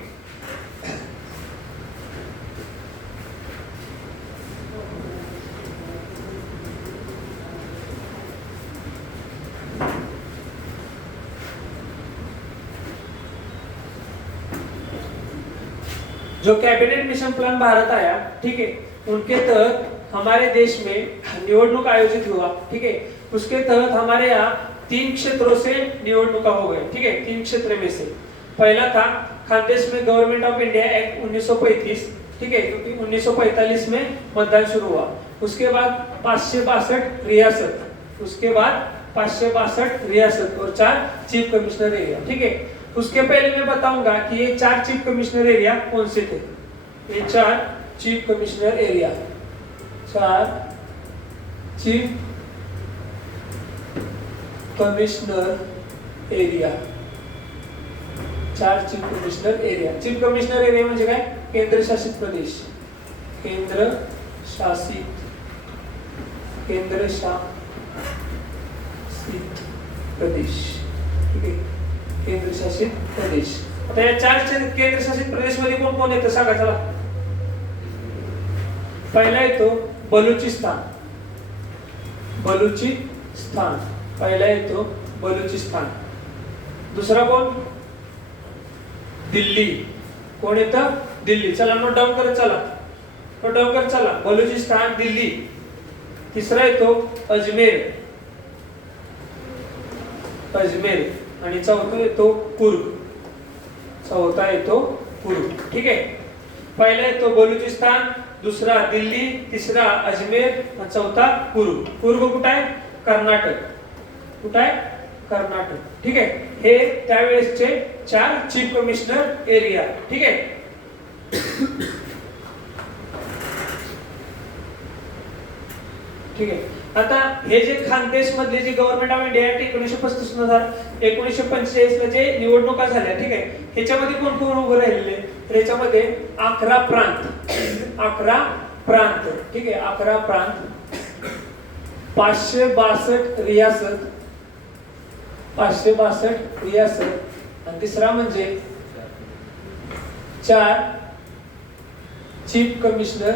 जो कैबिनेट मिशन प्लान भारत आया, ठीक है, उनके तहत हमारे देश में निवडणूक आयोजित हुआ, ठीक है। उसके तहत हमारे यहाँ 3 क्षेत्रों से निवडणुका हो गए, ठीक है। 3 क्षेत्र में से पहला था खानदेश में गवर्नमेंट ऑफ इंडिया एक्ट 1935, ठीक है, क्योंकि 1945 में मतदान शुरू हुआ। उसके बाद 562 रियासत, उसके बाद 562 रियासत और 4 चीफ कमिश्नर एरिया, ठीक है। उसके पहले मैं बताऊंगा कि ये 4 चीफ कमिश्नर एरिया कौन से थे। ये 4 chief commissioner area, 4 chief commissioner area, 4 chief commissioner area. Chief commissioner area म्हणजे काय? केंद्र शासित प्रदेश, केंद्र शासित प्रदेश, ठीक आहे, केंद्र शासित प्रदेश। आता या 4 केंद्र शासित प्रदेश मध्ये कोण कोण येतं सांगा चला। पहिला येतो बलुचिस्तान, बलुचिस्तान पहिला येतो बलुचिस्तान। दुसरा कोण? दिल्ली, कोण येतं? दिल्ली। चला नोट डाऊन करत चला, नोट डाऊन करत चला, बलुचिस्तान, दिल्ली। तिसरा येतो अजमेर, अजमेर आणि चौथा येतो कुर्ग, चौथा येतो कुर्ग, ठीक आहे। पहिला येतो बलुचिस्तान, दुसरा दिल्ली, तिसरा अजमेर आणि चौथा कुर्ग। कुर्ग कुठे आहे? कर्नाटक, कुठे आहे? कर्नाटक, ठीक आहे। हे त्यावेळेसचे 4 चीफ कमिश्नर एरिया, ठीक आहे। ठीक आहे। आता हे जे खानदेश मधले जे गव्हर्नमेंट ऑफ इंडिया 1935 नुसार 1945 ला जे निवडणुका झाल्या, ठीक आहे, ह्याच्यामध्ये कोण कोण उभं राहिलेले? ह्याच्यामध्ये 11 प्रांत, 11 प्रांत, ठीक आहे, 11 प्रांत, 562 रियासत, 562 रियासत आणि तिसरा म्हणजे 4 चीफ कमिश्नर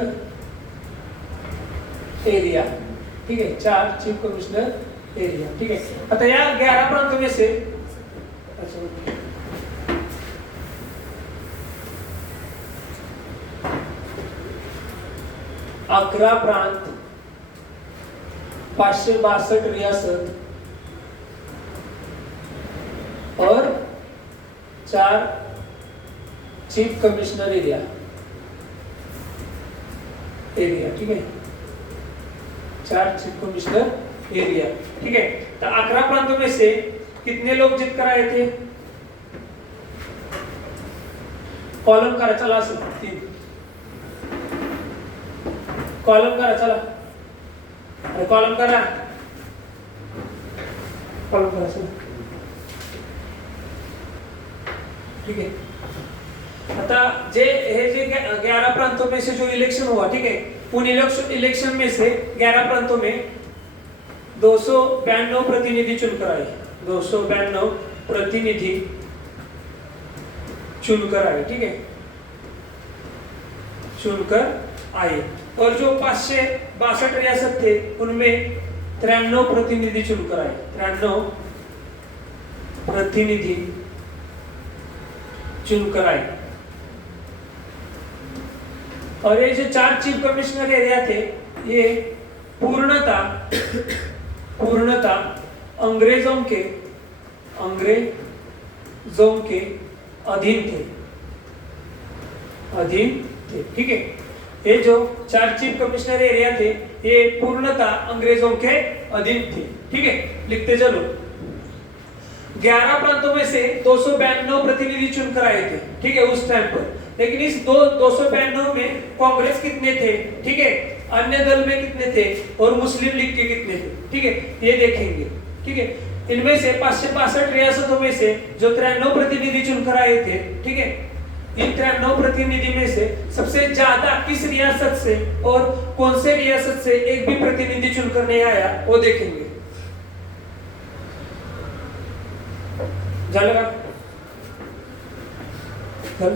एरिया, ठीक है, 4 चीफ कमिश्नर एरिया, ठीक है। आता या 11 प्रांतों में से 11 प्रांत, 562 रियासत और 4 चीफ कमिश्नर एरिया, ठीक है, 4 चीफ कमिश्नर एरिया, ठीक है। तो 11 प्रांतों में से कितने लोग जीत कर आए थे? कॉलम करा चला, 3 कॉलम करा चला, अरे कॉलम करा, कॉलम करा चला, ठीक है। आता जे हे जे 11 प्रांतों में से जो इलेक्शन हुआ, ठीक है, उन इलेक्शन में से 11 प्रांतों में 292 प्रतिनिधि चुनकर आए, 292 प्रतिनिधि चुनकर आए, ठीक है, चुनकर आए। और जो 562 रियासत थे उनमें 93 प्रतिनिधि चुनकर आए, 93 प्रतिनिधि चुनकर आए। और ये जो 4 चीफ कमिश्नर एरिया थे ये पूर्णतः अंग्रेजों के अधीन थे, ठीक है। ये जो 4 चीफ कमिश्नर एरिया थे ये पूर्णतः अंग्रेजों के अधीन थे, ठीक है, लिखते चलो। 11 प्रांतों में से 292 प्रतिनिधि चुनकर आए थे, ठीक है, उस टाइम पर। लेकिन इस 292 में कांग्रेस कितने थे, ठीक है, अन्य दल में कितने थे और मुस्लिम लीग के कितने थे, ठीक है, ये देखेंगे। ठीक है, इनमें से 562 रियासतों में से जो 93 प्रतिनिधि चुनकर आए थे, ठीक है, इन 93 प्रतिनिधि में से सबसे ज्यादा किस रियासत से और कौन से रियासत से एक भी प्रतिनिधि चुनकर नहीं आया, वो देखेंगे। चलेगा? चल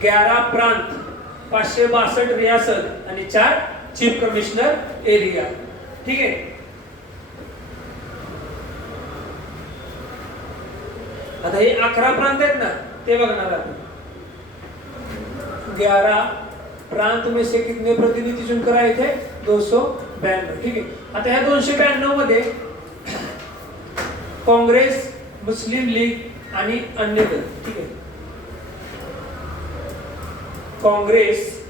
11 प्रांत, 562 रियासत आणि 4 चीफ कमिशनर एरिया, ठीक आहे। आता हे 11 प्रांत आहेत ना, ते बघणार आपण। 11 प्रांत में से कितने प्रतिनिधि चुनकर आए थे? 292, ठीक है। आता ह्या 292 मध्ये काँग्रेस, मुस्लिम लीग आणि अन्य दल, ठीक आहे। काँग्रेस,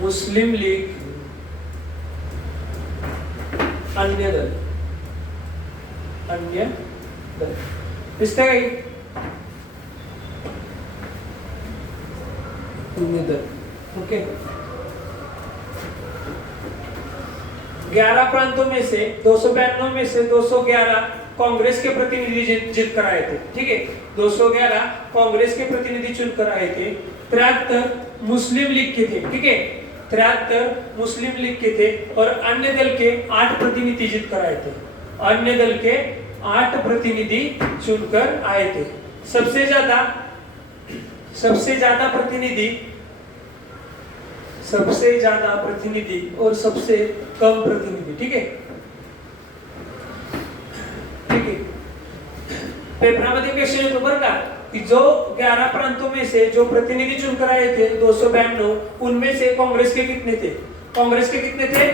मुस्लिम लीग, अन्य दल, अन्य दल, दिसतंय काही? अन्य दल, ओके। 11 प्रांतों में से 292 में से 211 कांग्रेस के प्रतिनिधि जीत कर आए थे, ठीक है। 211 कांग्रेस के प्रतिनिधि चुनकर आए थे, 73 मुस्लिम लीग के थे, ठीक है, 73 मुस्लिम लीग के थे और अन्य दल के 8 प्रतिनिधि जीत कर आए थे। अन्य दल के 8 प्रतिनिधि चुनकर आए थे। सबसे ज्यादा प्रतिनिधि और सबसे कम प्रतिनिधि, ठीक है, ठीक है। पेपरामध्ये क्वेश्चन येतो बरं का कि जो 11 प्रांतों में से जो प्रतिनिधि चुनकर आए थे 292, उनमें से कांग्रेस के कितने थे? कांग्रेस के कितने थे?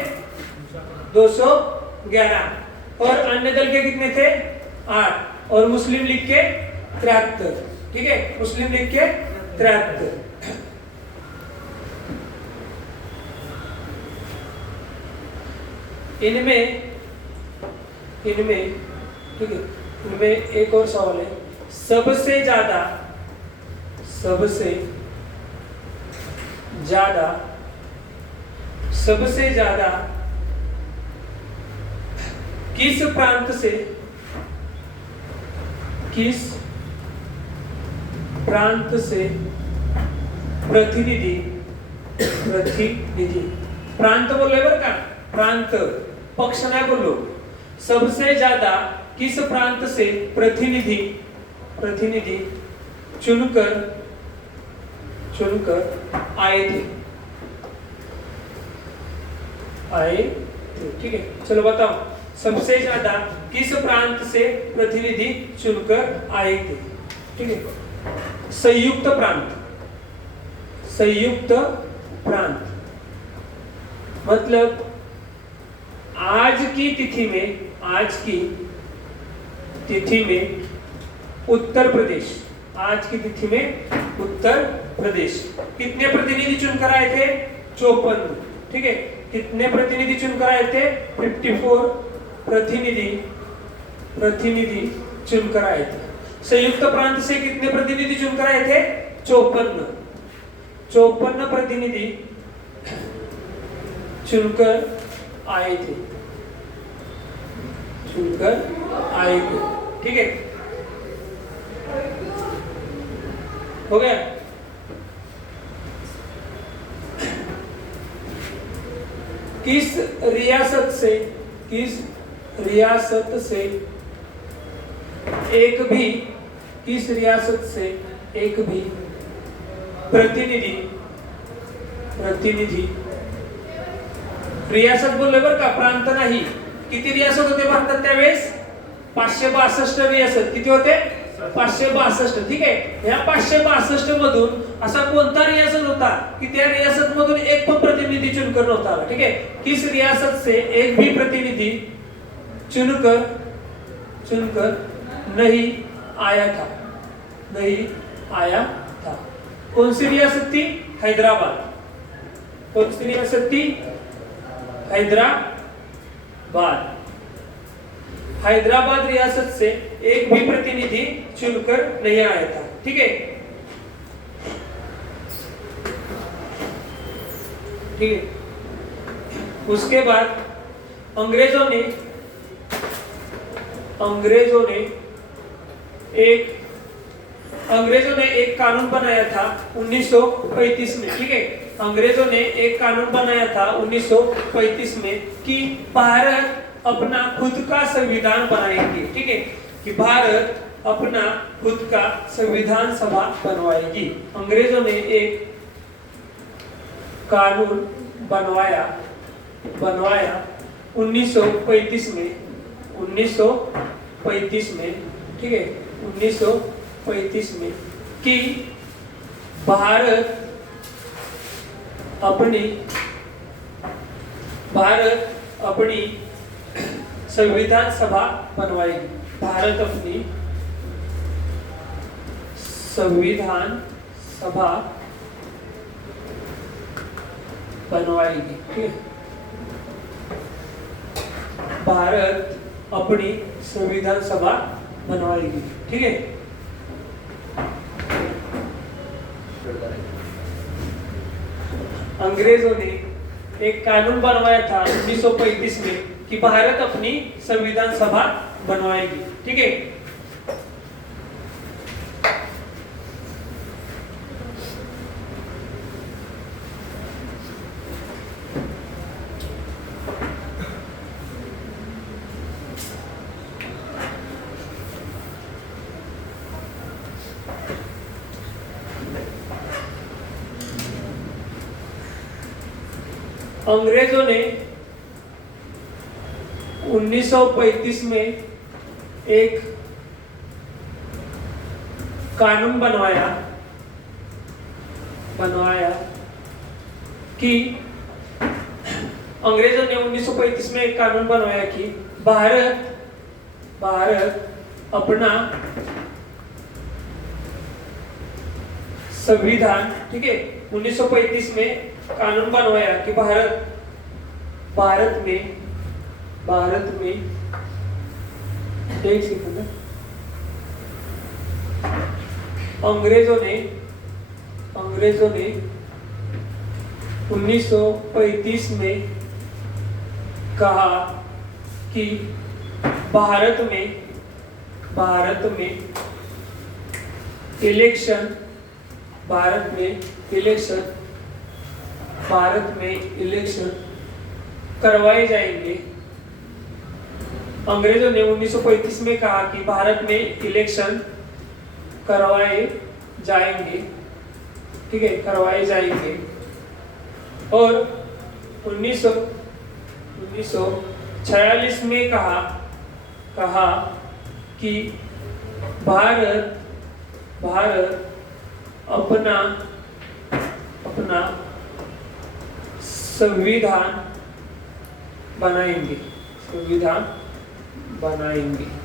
211 और अन्य दल के कितने थे? 8 और मुस्लिम लीग के 73, ठीक है, मुस्लिम लीग के 73। इनमें ठीक है, इनमें एक और सवाल है, सबसे ज्यादा किस प्रांत से प्रतिनिधि प्रांत बोलले बरं का, प्रांत, पक्ष नाही बोललो। सबसे ज्यादा किस प्रांत से प्रतिनिधि चुनकर आए थे, ठीक है। चलो बताओ, सबसे ज्यादा किस प्रांत से प्रतिनिधि चुनकर आए थे, ठीक है। संयुक्त प्रांत मतलब आज की तिथि में उत्तर प्रदेश, आज की तिथि में उत्तर प्रदेश कितने प्रतिनिधि चुनकर आए थे? 54, ठीक है। कितने प्रतिनिधि चुनकर आए थे? 54 प्रतिनिधि चुनकर आए थे। संयुक्त प्रांत से कितने प्रतिनिधि चुनकर आए थे? 54 प्रतिनिधि चुनकर आए थे, ठीक है, हो गया। किस रियासत से एक भी प्रतिनिधि रियासत बोलले बरं का, प्रांत नाही। किती रियासत होते भारतात त्यावेळेस? 562 रियासत। किती होते? 562, ठीक आहे। ह्या 562 मधून असा कोणता रियासत होता की त्या रियासत मधून एक पण प्रतिनिधि चुनकर नव्हता आला, ठीक है। किस रियासत से एक भी प्रतिनिधि चुनकर नहीं आया था, कौन सी रियासत थी? हैदराबाद। कौन सी रियासत थी? हैदराबाद। हैदराबाद रियासत से एक भी प्रतिनिधि चुनकर नहीं आया था। ठीक है, ठीक है। उसके बाद अंग्रेजों ने एक कानून बनाया था 1935 में। ठीक है, अंग्रेजों ने एक कानून बनाया था 1935 में कि भारत अपना खुद का संविधान बनाएगी। ठीक है, कि भारत अपना खुद का संविधान सभा बनवाएगी। अंग्रेजों ने एक कानून बनवाया 1935 में। ठीक है, 1935 में कि भारत अपनी संविधान सभा बनवाएगी। भारत अपनी संविधान सभा बनवाएगी। ठीक है, भारत अपनी संविधान सभा बनवाएगी। ठीक है, अंग्रेजों ने एक कानून बनवाया था 1935 में कि भारत अपनी संविधान सभा बनवाएगी। ठीक है, अंग्रेजों ने 1935 में एक कानून बनवाया कि अंग्रेजों ने 1935 में एक कानून बनवाया कि भारत अपना संविधान, ठीक है, 1935 में कानून बनवाया कि भारत में एक सेकंड, अंग्रेजों ने 1935 में कहा कि भारत में इलेक्शन करवाए जाएंगे। अंग्रेजों ने 1935 में कहा कि भारत में इलेक्शन करवाए जाएंगे। ठीक है, करवाए जाएंगे। और 1946 में कहा कि भारत अपना संविधान बनाएंगे।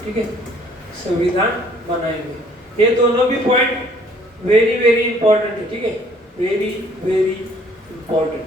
ठीक है, संविधान बनाएंगे। ये दोनों भी पॉइंट वेरी वेरी इंपॉर्टेंट है। ठीक है, वेरी वेरी इंपॉर्टेंट।